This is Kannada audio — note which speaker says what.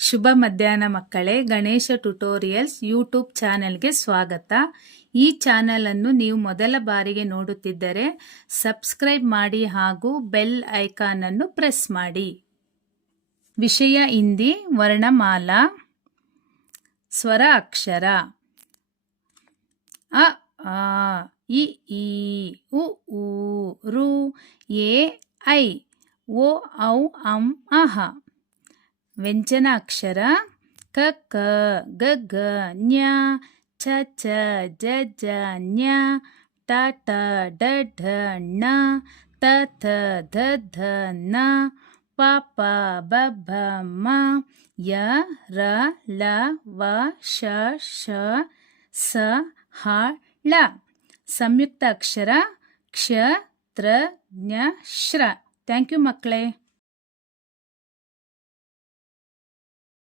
Speaker 1: ಶುಭ ಮಧ್ಯಾಹ್ನ ಮಕ್ಕಳೇ, ಗಣೇಶ ಟ್ಯುಟೋರಿಯಲ್ಸ್ ಯೂಟ್ಯೂಬ್ ಚಾನೆಲ್ಗೆ ಸ್ವಾಗತ. ಈ ಚಾನೆಲ್ ಅನ್ನು ನೀವು ಮೊದಲ ಬಾರಿಗೆ ನೋಡುತ್ತಿದ್ದರೆ ಸಬ್ಸ್ಕ್ರೈಬ್ ಮಾಡಿ ಹಾಗೂ ಬೆಲ್ ಐಕಾನ್ ಅನ್ನು ಪ್ರೆಸ್ ಮಾಡಿ. ವಿಷಯ ಹಿಂದಿ, ವರ್ಣಮಾಲಾ, ಸ್ವರ ಅಕ್ಷರ. ಅ, ಆ, ಇ, ಈ ಉ, ರು, ಎ, ಐ, ಓ, ಔ, ಅಂ, ಅಹ. ವ್ಯಂಜನಾಕ್ಷರ, ಕ ಕ, ಗ ಗ ಞ ಛ ಛ ಜ ಜ ಞ ಟ ಟ, ಡ, ಢ, ಣ, ತ, ಥ, ಧ ಧ, ನ, ಪ ಪ, ಬ, ಭ, ಮ, ಯ, ರ, ಲ, ವ, ಶ ಶ, ಸ, ಹ, ಳ. ಸಂಯುಕ್ತ ಅಕ್ಷರ ಕ್ಷ, ತ್ರ, ಜ್ಞ, ಶ್ರ. ಥ್ಯಾಂಕ್ ಯು ಮಕ್ಕಳೇ.